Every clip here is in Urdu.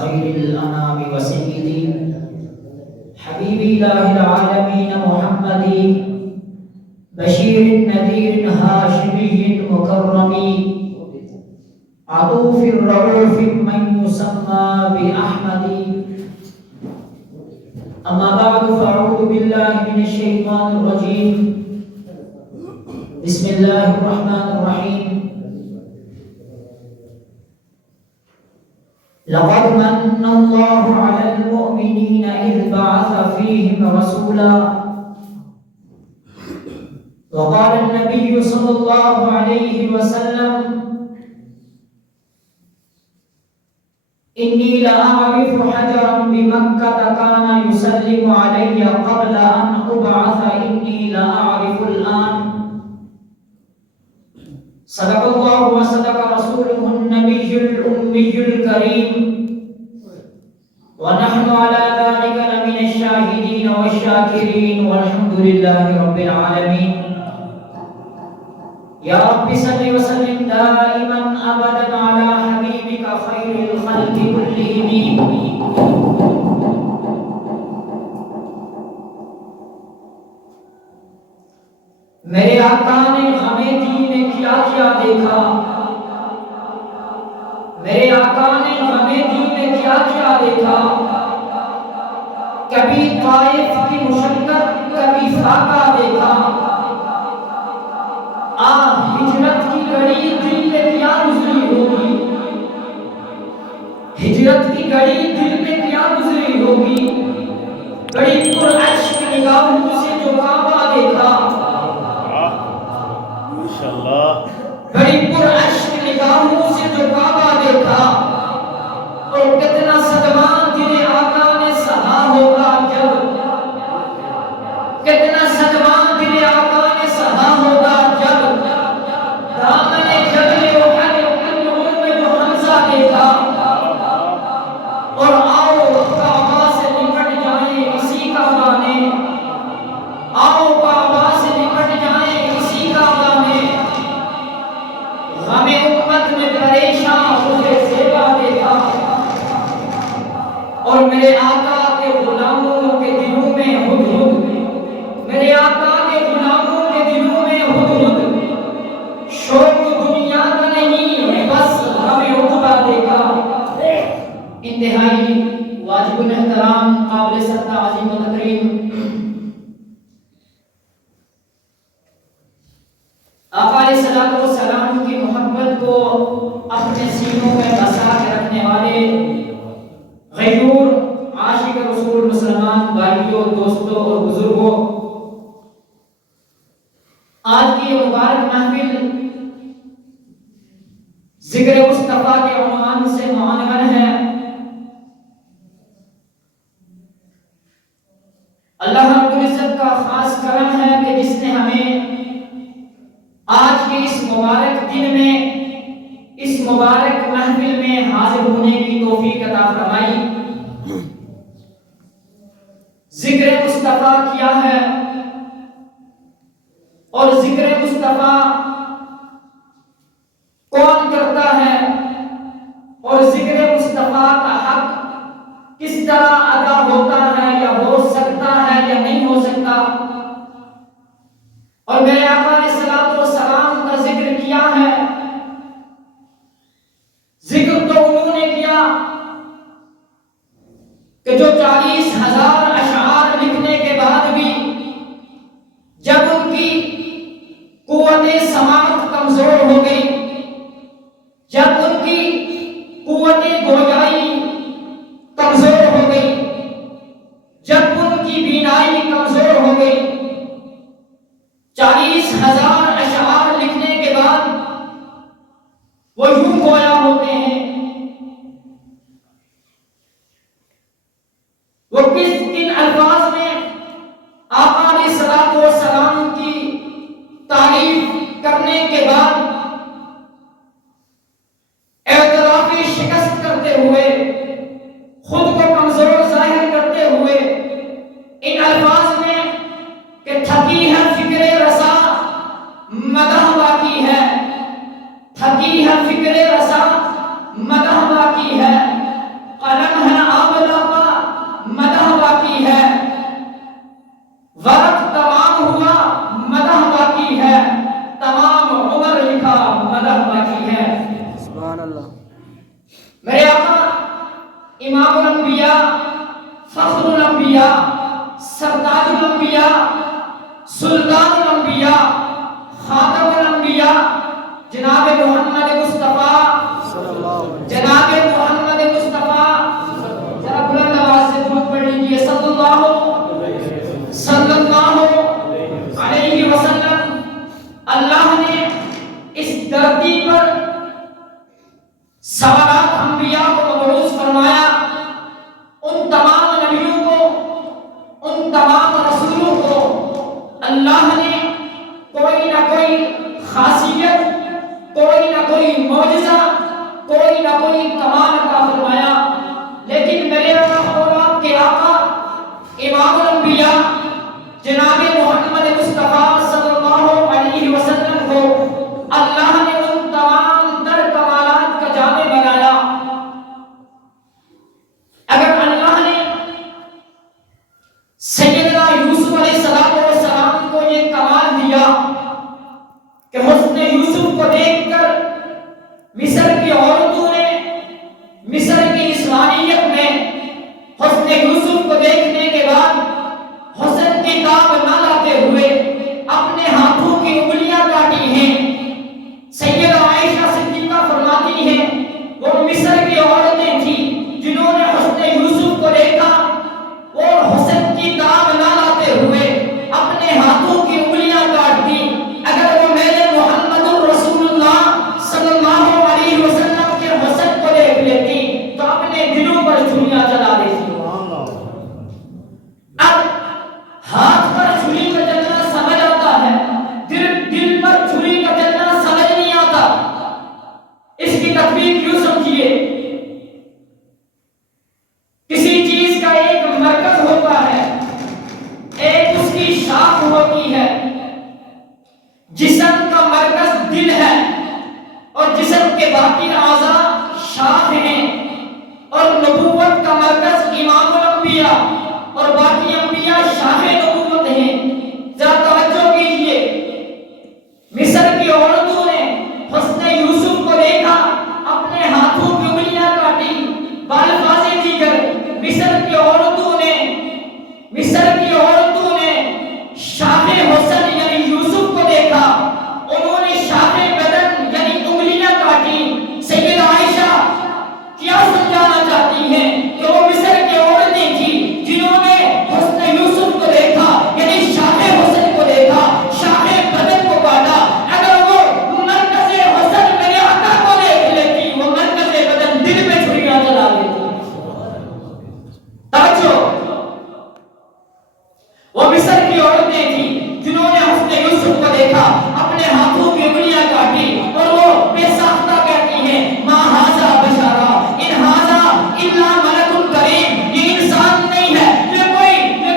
خير الأنام وسيدي حبيب إله العالمين محمد بشير نذير هاشمي مكرم عطوف الرؤوف من يسمى بأحمد. أما بعد فأعوذ بالله من الشيطان الرجيم. بسم الله الرحمن الرحيم. لقد من الله على المؤمنين إذ بعث فيهم رسولا وقال النبي صلى الله عليه وسلم إني لأعرف حجرا بمكة كان يسلم علي قبل أن أبعث إني لأعرف الآن. صدق الله وصدق رسوله النبي الأمي الكريم ونحن على ذلك لمن الشاهدين والشاكرين والحمد لله رب العالمين. يا رب صل وسلم دائما أبدا على حبيبك خير الخلق كلهم. میرے آقا نے ہمیں دین میں کیا کیا دیکھا، میرے آقا نے ہمیں دین میں کیا کیا دیکھا. کبھی طائف کی مشقت، کبھی فاقہ دیکھا. ہجرت کی گھڑی دل پہ کیا گزری ہوگی، ہجرت کی گھڑی دل پہ کیا گزری ہوگی. بڑی پرعشق نگاہوں سے جو کعبہ دیکھا، بڑی پرعشق نگاہوں سے جو کعبہ دیکھا. اور کتنا صدمہ دل آقا نے سہا ہوگا جب، کتنا صدمہ دل آقا نے سہا ہوگا جب دامن جبل احد میں جو حمزہ دیکھا. اور آؤ کعبہ سے نکٹ جائیں اسی کعبہ نے، آؤ کعبہ سے نکٹ جائیں اسی کعبہ نے. ہمیں امت میں پریشان ہوئے سیوا دیکھا. اور میرے آقا کے غلاموں کے دلوں میں ہدہد، میرے آقا کے غلاموں کے دلوں میں ہدہد. شوق دنیا کا نہیں بس ہمیں عقبہ دیکھا. انتہائی واجب الاحترام قابل صدق عظیم التکریم آقا علیہ الصلوۃ والسلام کی محبت کو اپنے سینوں میں بسا کے رکھنے والے غیور عاشق رسول مسلمان بھائیوں، دوستوں اور بزرگوں، آج کی یہ مبارک محفل ذکر مصطفیٰ کے عنوان سے معنون ہے. اللہ رب العزت کا خاص کرم ہے کہ جس نے ہمیں آج کے اس مبارک دن میں، اس مبارک محفل میں حاضر ہونے کی توفیق عطا فرمائی. ذکر مصطفیٰ کیا ہے اور ذکر مصطفیٰ کون کرتا ہے اور ذکر مصطفیٰ کا حق کس طرح ادا ہوتا ہے یا ہو سکتا ہے یا نہیں ہو سکتا. اور میرے آقا علیہ الصلوۃ والسلام کا ذکر کیا ہے. ذکر تو انہوں نے کیا کہ جو 40,000 اشعار لکھنے کے بعد بھی جب ان کی قوت سماعت کمزور ہو گئی، جب ان کی قوت گویائی کمزور ہو گئی، جب ان کی بینائی کمزور ہو گئی، 40,000 اشعار لکھنے کے بعد وہ یوں گویا ہوتے ہیں. وہ کن الفاظ میرے آقا امام الانبیاء، فخر الانبیاء، سردار الانبیاء، سلطان الانبیاء، خاتم الانبیاء جناب محمد مصطفیٰ، جناب محمد مصطفیٰ، ذرا بلند آواز سے درود پڑھ لیجیے، صلی اللہ علیہ وسلم۔ اللہ نے اس دھرتی پر سوالات انبیاء کو مبعوث فرمایا، ان تمام نبیوں کو، ان تمام رسولوں کو اللہ نے کوئی نہ کوئی خاصیت، کوئی نہ کوئی معجزہ، کوئی نہ کوئی کمال عطا فرمایا، لیکن میرے اور آپ کے آقا امام الانبیاء جناب محمد مصطفیٰ صلی اللہ علیہ وسلم کو اللہ نے ان تمام در کمالات کا جامع بنایا۔ اگر اللہ نے سیدنا یوسف علیہ السلام کو یہ کمال دیا کہ حسن یوسف کو دیکھ کر مصر کی عورتوں نے، مصر کی انسانیت میں حسن یوسف کو دیکھنے کے بعد حسن کی داغ نہ لاتے ہوئے اپنے ہاتھوں کی انگلیاں کاٹی ہیں۔ سیدہ عائشہ صدیقہ فرماتی ہیں وہ مصر کی عورتیں تھیں جنہوں نے حسن یوسف کو دیکھا، وہ حسن کی داغ نہ لاتے ہوئے اپنے ہاتھوں کی انگلیاں کاٹ دی۔ اگر وہ میرے محمد رسول اللہ صلی اللہ علیہ وسلم کے حسن کو دیکھ لیتی تو اپنے دلوں پر چھریاں چلا دیتی۔ اب ہاتھ پر چھری کا چلنا سمجھ آتا ہے، دل پر چھری کا چلنا سمجھ نہیں آتا۔ اس کی تطبیق یوں سمجھیے، کسی چیز کا ایک مرکز ہوتا ہے، ایک اس کی شاخ ہوتی ہے۔ جسم کا مرکز دل ہے اور جسم کے باقی اعضاء شاخ ہیں، اور نبوت کا مرکز امام الانبیاء اور باقی انبیاء شاہ نبوت ہیں۔ ذرا توجہ کیجیے، مصر کی عورتوں نے حسن یوسف کو دیکھا، اپنے ہاتھوں کی انگلیاں کاٹی۔ بالفاظ دیگر مصر کی عورتوں نے شاہ حسن یعنی یوسف کو دیکھا، انہوں نے شاہ بدن یعنی انگلیاں کاٹی۔ سیدہ عائشہ کیا سمجھانا چاہتی ہیں کہ وہ مصر کی عورتیں تھیں جنہوں نے حسن یوسف کو دیکھا، یعنی شاہ حسن کو دیکھا، شاہ بدن کو کاٹا۔ اگر وہ مرکز حسن میرے آقا کو دیکھ لیتی، وہ مرکز بدن دل میں چھریاں چلا دیتی۔ توجہ، وہ مصر کی عورتیں تھیں جنہوں نے حسن یوسف کو دیکھا، اپنے ہاتھوں کی انگلیاں کاٹی، اور وہ بے ساختہ کہتی ہیں ما ھذا بشرا ان ھذا الا ملک کریم، یہ انسان نہیں ہے، یہ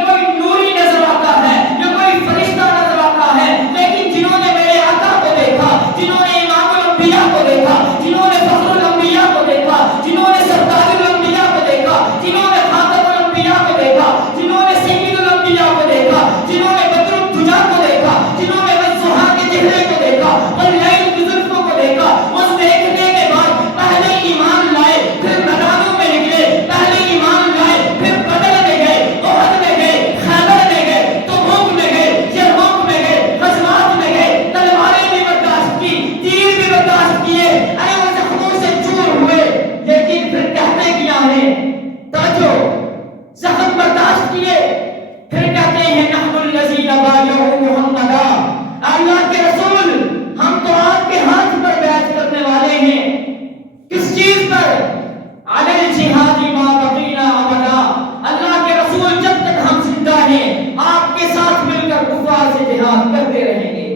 کوئی نوری نظر آتا ہے، یہ کوئی فرشتہ نظر آتا ہے۔ لیکن جنہوں نے میرے آقا کو دیکھا، جنہوں نے امام الانبیاء کو دیکھا، جنہوں نے فخر الانبیاء کو دیکھا، جنہوں نے سردار الانبیاء کو دیکھا، جنہوں نے خاتم الانبیاء کو دیکھا، جنہوں نے سید الانبیاء کو دیکھا، جنہوں نے بدر الدجا کو دیکھا، جنہوں نے والضحیٰ کے چہرے کو دیکھا، واللیل کی زلفوں کو دیکھا، اس دیکھنے کے بعد پہلے ایمان لائے، پھر میدانوں میں نکلے، پہلے ایمان لائے، پھر بدر میں گئے، احد میں گئے، خیبر میں گئے، تبوک میں گئے، یرموک میں گئے، غزوات میں گئے، تلواریں بھی برداشت کی، تیر بھی برداشت کیے، ارے وہ زخموں سے چور ہوئے، لیکن پھر کہتے کیا ہیں؟ توجہ، زخم برداشت کیے، پھر کہتے ہیں نحن الذین بایعوا محمدا، اللہ کے رسول ہم تو آپ کے ہاتھ پر بیعت کرنے والے ہیں۔ کس چیز پر؟ علی الجہاد ما بقینا ابدا، اللہ کے رسول جب تک ہم زندہ ہیں آپ کے ساتھ مل کر کفار سے جہاد کرتے رہیں گے۔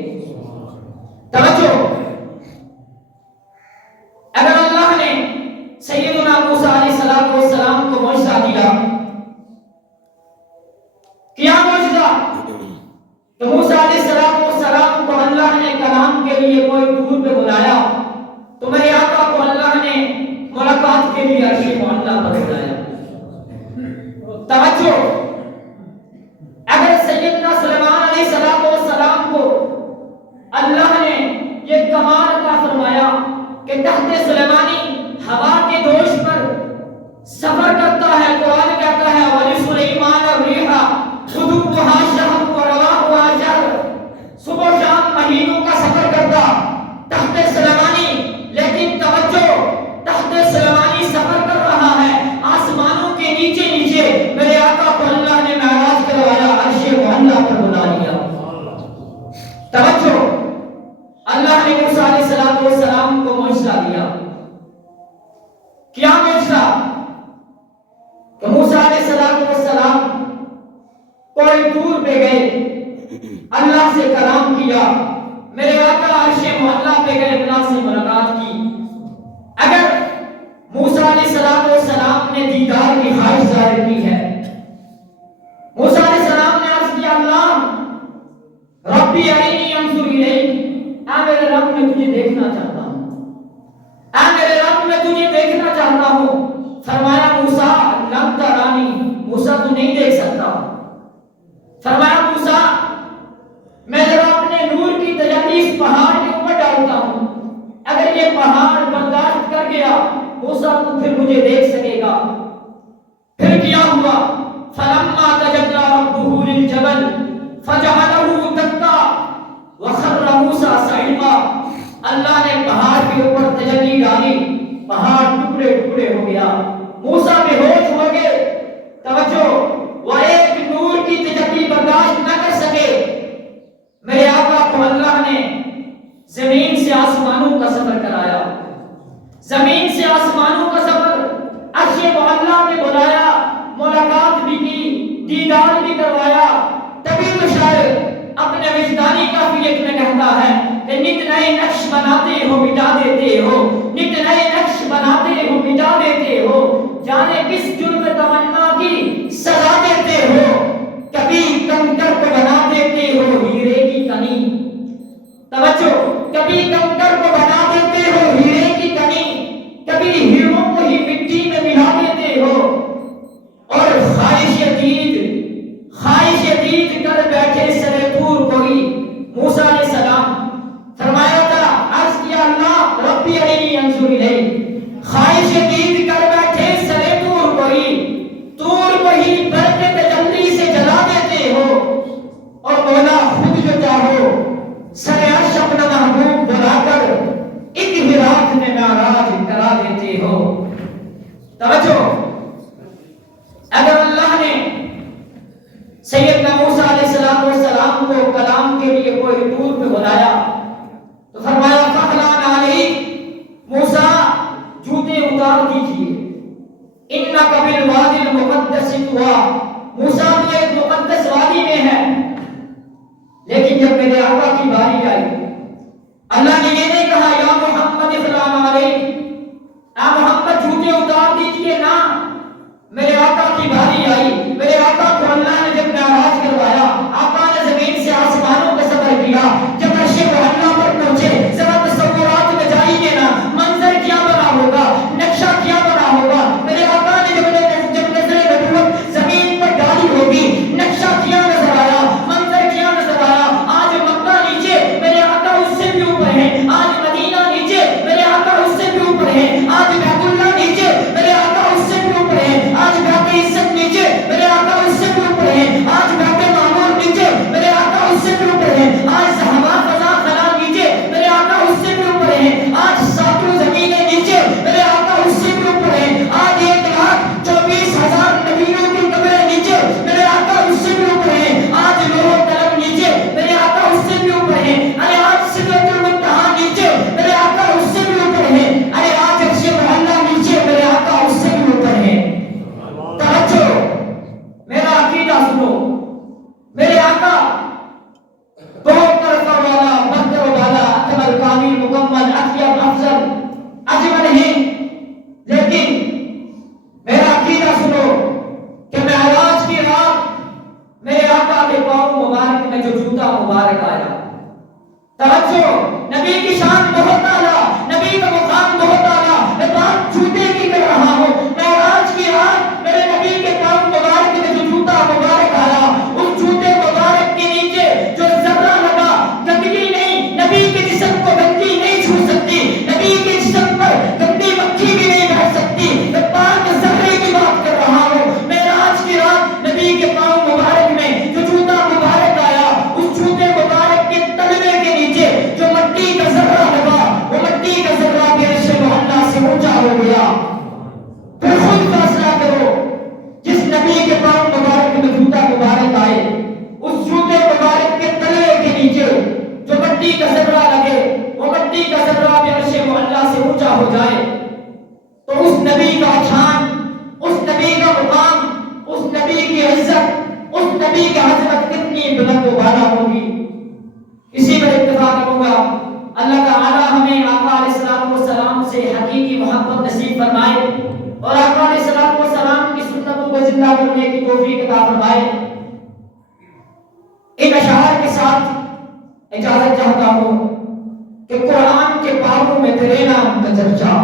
توجہ، اگر اللہ نے سیدنا موسیٰ علیہ السلام کو معجزہ دیا، کیا معجزہ کہ موسیٰ علیہ السلام کو اللہ نے کلام کے لیے کوئی دور پہ بلایا، تو میرے آقا کو اللہ نے ملاقات کے لیے عرش معلیٰ پر بلایا۔ توجہ، اگر سیدنا سلیمان علیہ السلام کو اللہ نے یہ کمال عطا فرمایا کہ تحت سلیمانی ہوا کے دوش پر سفر کرتا ہے. قرآن کہتا ہے وَلِسُلَيْمَانَ الرِّيحَ غُدُوُّهَا شَهْرٌ وَرَوَاحُهَا شَهْرٌ. صبح و شام مہینوں کا سفر کرتا تخت سلیمانی. لیکن توجہ، تخت سلیمانی سفر کر رہا ہے آسمانوں کے نیچے نیچے. میرے آقا کو اللہ نے معراج کروایا، عرش معلیٰ پر بلا لیا. توجہ، اللہ نے موسیٰ علیہ السلام کو معجزہ دیا. کیا معجزہ؟ کہ موسیٰ علیہ السلام کوئی دور پہ گئے، اللہ سے کلام کیا. میرے آقا عرش معلیٰ پہ گئے، اللہ سے ملاقات کی. اگر موسیٰ علیہ السلام نے دیدار کی خواہش ظاہر کی ہے، موسیٰ علیہ السلام نے عرض کیا اللہ ربی ارینی انظر الیک، اے میرے رب میں تجھے دیکھنا چاہتا ہوں، اے میرے رب میں تجھے دیکھنا چاہتا ہوں. فرمایا موسیٰ لن ترانی، موسیٰ تو نہیں دیکھ سکتا. فرمایا موسیٰ میں ذرا اپنے نور کی تجلی اس پہاڑ کے اوپر ڈالتا ہوں، اگر یہ پہاڑ برداشت کر گیا موسیٰ تو پھر مجھے دیکھ سکے گا. پھر کیا ہوا؟ فلما تجلی ربہ للجبل فجعلہ دکا وخر موسیٰ صعقا. اللہ نے پہاڑ کے اوپر تجلی ڈالی، پہاڑ ٹکڑے ٹکڑے ہو گیا، موسیٰ بے ہوش ہو گئے. توجہ، وہ ایک نور کی تجلی برداشت نہ کر سکے. میرے آقا کو اللہ نے زمین سے آسمانوں کا سفر کرایا، زمین سے آسمانوں کا سفر عرش معلیٰ میں بلایا، ملاقات بھی کی، دیدار بھی کروایا. تبھی تو شاید اپنے وجدانی کافیت میں کہتا ہے کہ نت نئے نقش بناتے ہو مٹا دیتے ہو، نت نئے نقش بناتے ہو مٹا دیتے ہو، جانے کس جرم تمنا کی سزا دیتے ہو، کبھی کنکر کو بنا دیتے ہو ہیرے کی کنی. توجہ، کبھی کنکر کو بنا دیتے ہو ہیرے کی کنی، کبھی ہیروں کو ہی مٹی میں ملا دیتے ہو. اور خواہش دید کر بیٹھے سرے طور کوئی. موسیٰ علیہ السلام فرمایا تھا، عرض کیا اللہ ربی ارینی انظر الیک، خواہش دید کر بیٹھے سرے طور کوئی، طور کو ہی برق تجلی سے جلا دیتے ہو. اور مولا خود جو چاہو سر عرش اپنا محبوب بلا کر ایک ہی رات میں معراج کرا دیتے ہو. توجہ، اگر اللہ نے سیدنا موسیٰ علیہ السلام کو کلام کے لیے کوئی دور پہ بلایا تو فرمایا فَخْلَعْ عَلَيْكَ، موسیٰ جوتے اتار دیجئے، اِنَّكَ بِالْوَادِ الْمُقَدَّسِ طُوًى، موسیٰ تو ایک مقدس وادی میں ہے. لیکن جب میرے آقا کی باری آئی، اللہ نے یہ نہیں کہا یا محمد اخْلَعْ عَلَيْكَ، اے محمد جوتے اتار دیجئے، نہ. میرے آقا کی باری آئی، میرے آقا کو اللہ نے جب معراج کروایا، آقا نے زمین سے آسمانوں کا سفر کیا، جب عرش معلیٰ پر پہنچے، ذرا تصورات میں جائیے نا، منظر کیا بنا ہوگا، نقشہ کیا بنا ہوگا. میرے آقا نے جب نظر نبوت زمین پر ڈالی ہوگی، نقشہ کیا نظر آیا، منظر کیا نظر آیا. آج مکہ نیچے، میرے آقا اس سے بھی اوپر ہے. آج مدینہ نیچے، میرے آقا اس سے بھی نبی کا شان، اس نبی کا مقام، اس نبی کی عزت، اس نبی کی عظمت کتنی بلند و بالا ہوگی۔ اسی پر اتفاق کروں گا، اللہ تعالی ہمیں آقا علیہ السلام والسلام سے حقیقی محبت نصیب فرمائے اور آقا علیہ السلام والسلام کی سنتوں کو زندہ کرنے کی توفیق عطا فرمائے۔ ان اشعار کے ساتھ اجازت چاہتا ہوں کہ قرآن کے پاروں میں تیرے نام کا چرچا